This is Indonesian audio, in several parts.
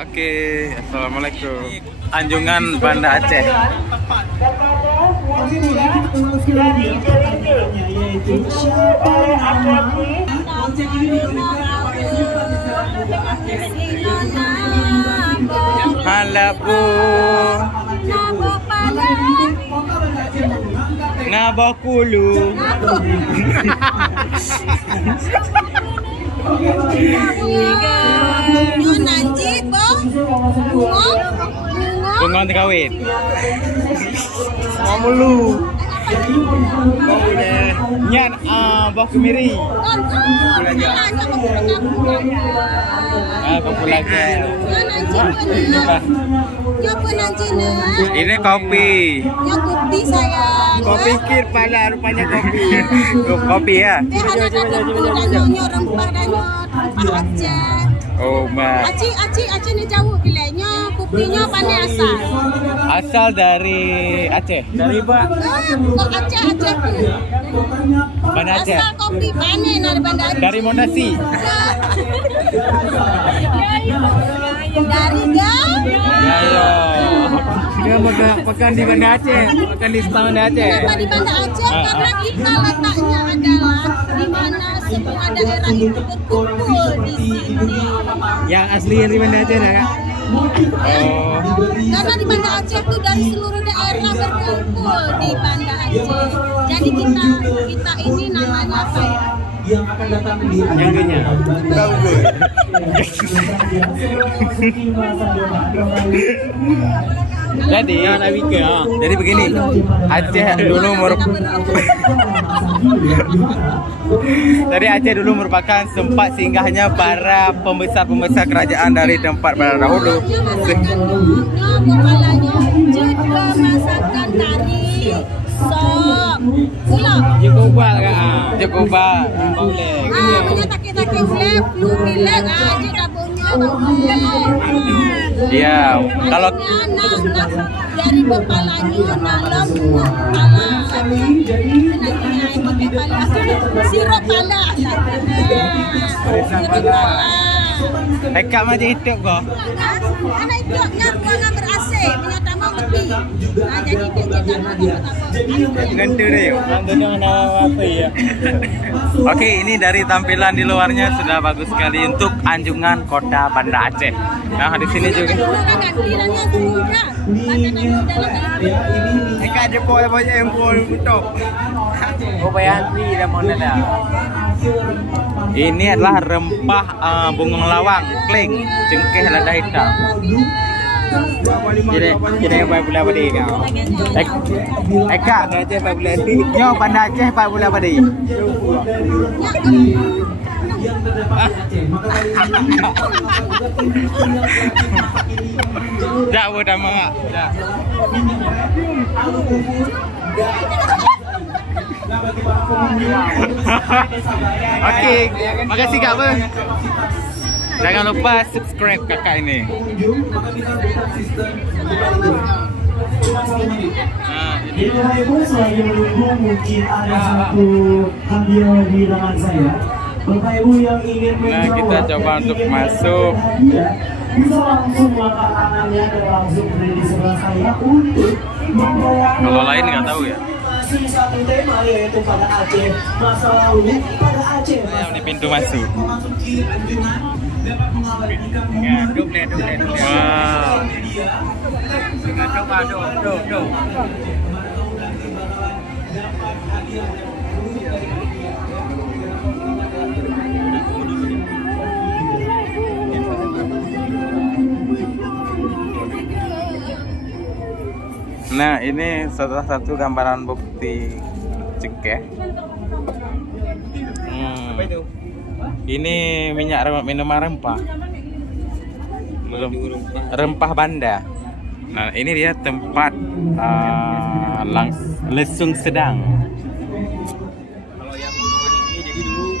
Oke, assalamualaikum. Anjungan Banda Aceh. Halabu Ngabakulu. Bunga kawin. Mamulu. Nyan bak kemiri. Populaga. Ini kopi. Kopi sayang. Kopi kir pala rupanya kopi. Kopi ya. Oh ma. Aceh ni jauh bilanya kopinya pandai asal. Asal dari Aceh. Dari Pak. Kok Aceh pun. Banda Aceh. Asal kopi pandai dari Banda Aceh. Dari Mondasi. Dari Gam. Ya. Dia makan di Banda Aceh, makan di Setang Banda Aceh. Kenapa di Banda Aceh? Karena kita letaknya adalah di mana semua daerah itu berkumpul di sini. Yang asli di Banda Aceh dah Kak? Oh. Karena di Banda Aceh itu dari seluruh daerah berkumpul di Banda Aceh. Jadi kita ini namanya apa ya? Yang akan datang di Yang tahu gue. Jadi begini, Aceh dulu merupakan tempat singgahnya para pembesar kerajaan dari tempat pada dahulu. Kepalanya juga masakan kari, sop, gula. Jekoba. Punya take-take ulek, flu bilek aja dapurnya Iya, kalau dari kepalanya dalam kepala sirup pala Eka macam itu kok. anak itu nyaruangan ber-AC menyata mau lebih jadi dia Ganti deh. Apa ya? Oke, ini dari tampilan di luarnya sudah bagus sekali untuk anjungan kota Banda Aceh. Nah, di sini juga. Eka aja boleh banyak yang boleh untuk. Oh, bayangin dah mana dah. Ini adalah rempah bunga lawang, kling, cengkeh, lada hitam. Jadi yang pakai bulan padi kau. Eka, Aceh pakai bulan padi. Yo, Banda Aceh pakai bulan padi. Jauh dah mak. Oke, makasih Kak Bang. Jangan lupa subscribe kakak ini. Nah, ini. Bapak Ibu, selagi menunggu mungkin ada satu hadiah di tangan saya. Bapak Ibu yang ingin menjawab, kita coba untuk masuk. Bisa langsung mengangkat tangannya dan langsung berdiri di sebelah saya untuk membawakan. Kalau lain nggak tahu ya. Satu tema yaitu pada Aceh masa lalu, pada Aceh. Di pintu masuk. Memasuki anjungan dapat mengabadikan Wow. Nah, ini salah satu gambaran bukti cengkeh. Apa itu? Ini minyak minuman rempah. Rempah Banda. Nah, ini dia tempat lesung sedang. Kalau yang Gunungan ini, jadi dulu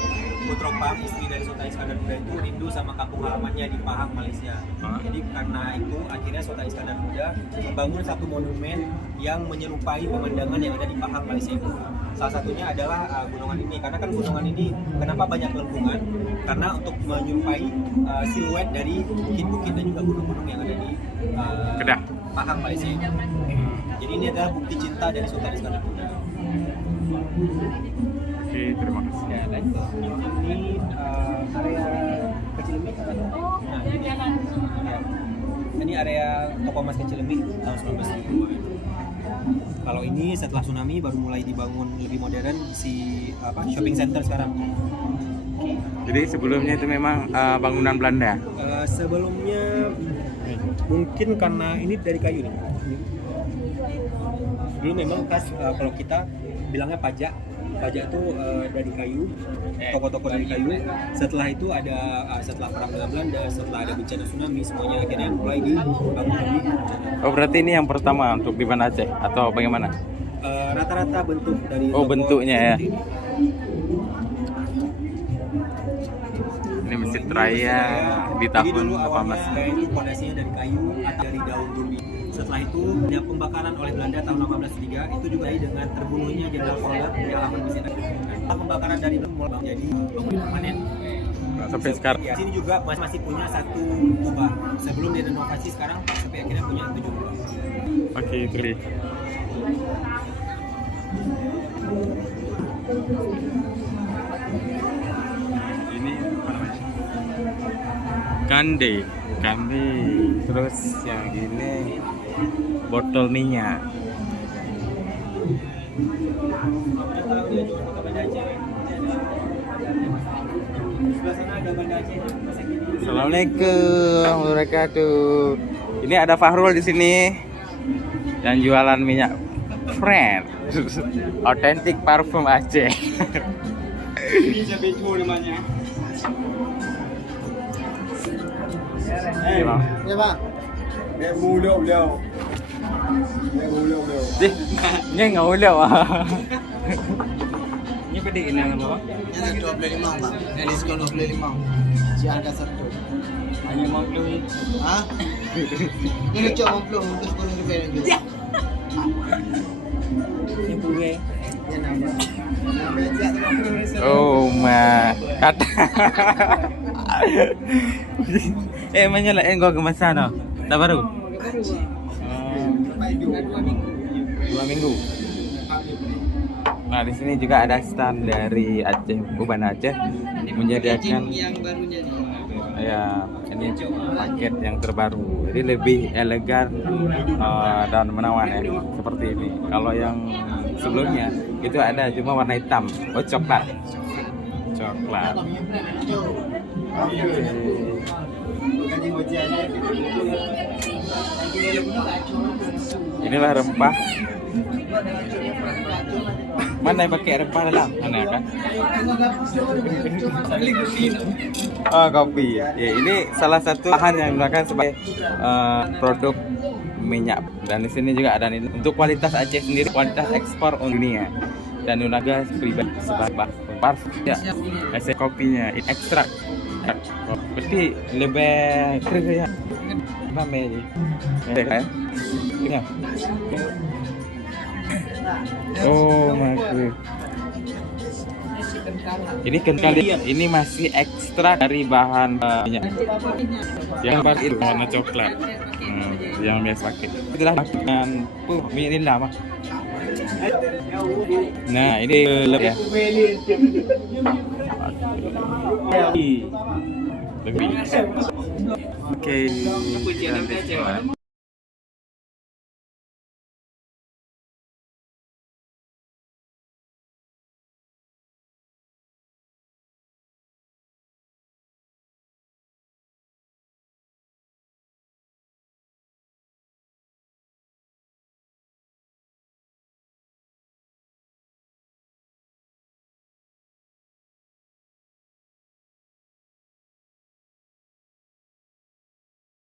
Putropang, istri dari Sultan Iskandar Muda itu rindu sama kampung halamannya di Pahang, Malaysia. Jadi karena itu akhirnya Sultan Iskandar Muda membangun satu monumen yang menyerupai pemandangan yang ada di Pahang, Malaysia itu. Salah satunya adalah gunungan ini, karena kan gunungan ini kenapa banyak lengkungan? Karena untuk menyerupai siluet dari bukit-bukit dan juga gunung-gunung Pahang, Malaysia. Jadi ini adalah bukti cinta dari Sultan Iskandar Muda. Oke, terima kasih. Ya, dan ini area Kecil Lemik apa? Nah, ini area toko emas Kecil Lemik tahun 1970. Kalau ini setelah tsunami baru mulai dibangun lebih modern si shopping center sekarang. Jadi sebelumnya itu memang bangunan Belanda. Sebelumnya mungkin karena ini dari kayu nih. Dulu memang khas kalau kita bilangnya pajak itu dari kayu, toko-toko dari kayu. Setelah itu ada setelah perang dengan Belanda, setelah ada bencana tsunami, semuanya akhirnya mulai dibangun lagi. Oh, berarti ini yang pertama untuk di Banda Aceh atau bagaimana? Rata-rata bentuk dari Oh, toko bentuknya ya. seperti ini. Ini Masjid Raya di Jadi tahun dulu awalnya 18. kayak itu fondasinya dari kayu atau dari daun durbi. Setelah itu ada pembakaran oleh Belanda tahun 1803 itu juga dengan terbunuhnya Jenderal Kolder di halaman masjid. Setelah pembakaran dari itu mulai jadi bangunan permanen. Sampai sekarang. Ya, sini juga masih punya satu kubah. Sebelum direnovasi sekarang sampai akhirnya punya 7 kubah. Oke, terima. Ini apa namanya? Kande. Terus yang ini botol minyak. Assalamualaikum wabarakatuh. Ini ada Fahrul di sini yang jualan minyak Friend, authentic parfum Aceh. Ini Jabejo namanya. Ya, Bang. Ya, Pak. Nek mulia beliau. Nek mulia beliau. Dih, ini nggak udah, Pak. Ini pedih ini yang bawa. Yang 25, Pak. Yang diskon 25. Si harga satu. Hanya 50. Hah? Ini cuma 50 untuk 10 ribu yang jual. Ini gue. Ya nambah. Nambah siap. Oh, ma. Kata. Menyalain gua ke sana. Tak baru. 2 minggu. Nah, di sini juga ada stand dari Aceh, Banda Aceh menyediakan Yang barunya nih. ya ini paket yang terbaru. Jadi lebih elegan dan menawan ya, seperti ini. Kalau yang sebelumnya itu ada cuma warna hitam, oh coklat. Coklat. Inilah rempah. Mana yang pakai rempah dalam? Mana kan? Oh, kopi. Ya, ini salah satu bahan yang digunakan sebagai produk minyak. Dan di sini juga ada ini untuk kualitas Aceh sendiri, kualitas ekspor dunia. Dan Unaga pribadi sebagai parfum ya, hasil kopinya ini ekstrak. Berarti lebih kering ya. Apa ini? Ya. Ini. Oh, makasih. Ini kental. Ini masih ekstrak dari bahan minyak. Yang baru itu warna coklat. Yang biasa pakai. Itulah dengan mie ini lama. Nah, ini lebih ya. Lebih. Oke.